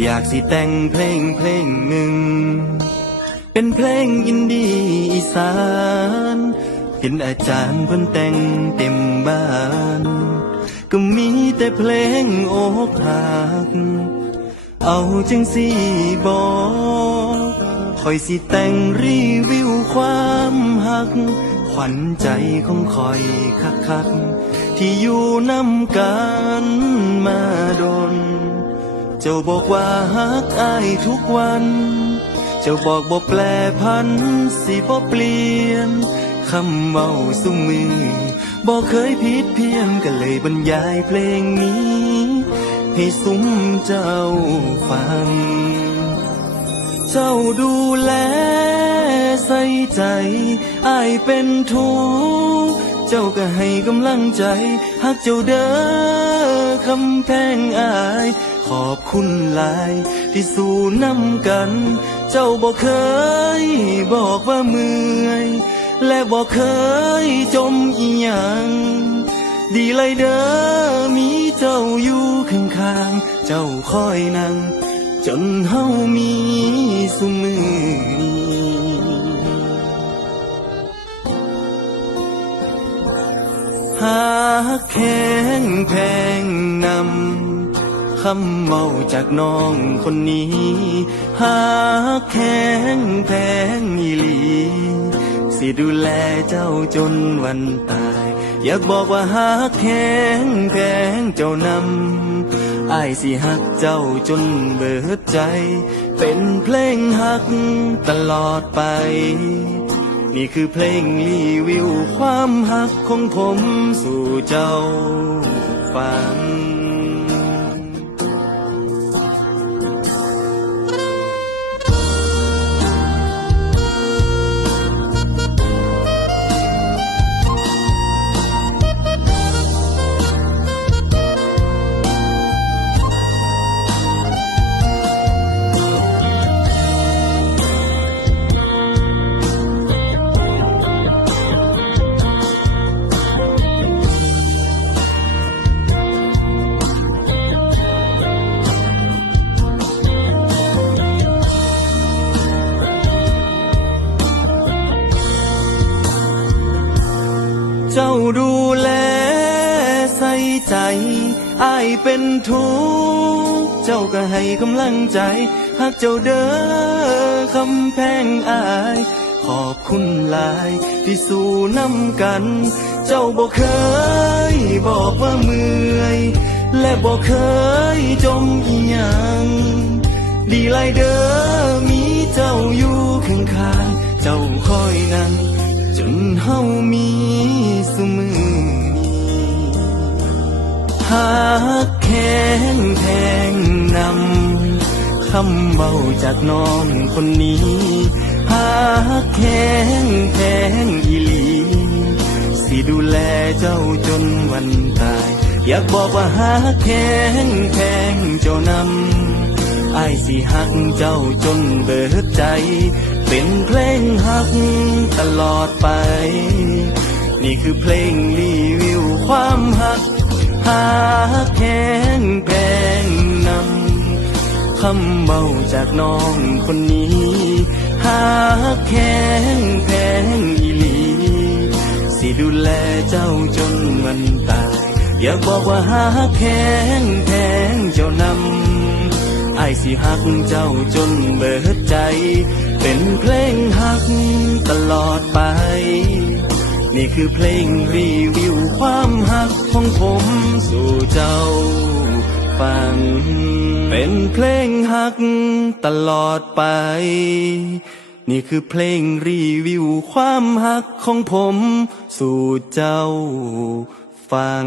อยากสิแต่งเพลงเพลงหนึ่ง เป็นเพลงอินดีอีสาน เห็นอาจารย์เพิ่นแต่งเต็มบ้าน ก็มีแต่เพลงโอกหัก เอาจังสีบอกคอยสิแต่งรีวิวความหัก ขวัญใจของคอยคักคักที่อยู่นำกันมาดน เจ้าบอกว่าฮักอายทุกวัน เจ้าบอกบ่แปลพันสิบ่เปลี่ยนคำเมาสุมือบ่เคยผิดเพี้ยนก็เลยบรรยายเพลงนี้ ให้ซุ้มเจ้าฟัง เจ้าดูแลใส่ใจอายเป็นทุกเจ้าก็ให้กำลังใจหากเจ้าเด้อคำแพงอาย อบคุณหลาย ที่สู้นำกัน เจ้าบอกเคย บอกว่าเมื่อย และบอกเคยจมอีหยังดีเลยเด้อมีเจ้าอยู่ข้างๆเจ้าคอยนั่งจนเฮามีสุมือนี้หากแข็งแพงนำ คำเมาจากน้องคนนี้ หากแข็งแพงอีหลี สิดูแลเจ้าจนวันตาย อยากบอกว่าหากแข็งแพงเจ้านำอายสิหักเจ้าจนเบิดใจ เป็นเพลงหักตลอดไป นี่คือเพลงรีวิวความหักของผมสู่เจ้าฟัง เจ้าดูแลใส่ใจอายเป็นทุกข์เจ้าก็ให้กำลังใจหากเจ้าเด้อคำแพงอาย ขอบคุณหลายที่สู้นำกัน เจ้าบอกเคยบอกว่าเมื่อย และบอกเคยจมอีหยัง ดีไรเด้อมีเจ้าอยู่ งแพงนำคำเบาจากน้องคนนี้หากแข็งแพงอีหลีสิดูแลเจ้าจนวันตาย อยากบอกว่าหากแข็งแพงเจ้านำไอายสิหักเจ้าจนเบิดใจ เป็นเพลงหักตลอดไป นี่คือเพลงรีวิวความหักหากแข็ง คำเบาจากน้องคนนี้หากแข็งแพงอีหลี สิดูแลเจ้าจนวันตาย อยากบอกว่าหากแข็งแพงเจ้านำไอายสิหักเจ้าจนเบิดใจ เป็นเพลงหักตลอดไป นี่คือเพลงรีวิวความหักของผมสู่เจ้า ฟัง เป็นเพลงฮักตลอดไป นี่คือเพลงรีวิวความฮักของผม สู่เจ้าฟัง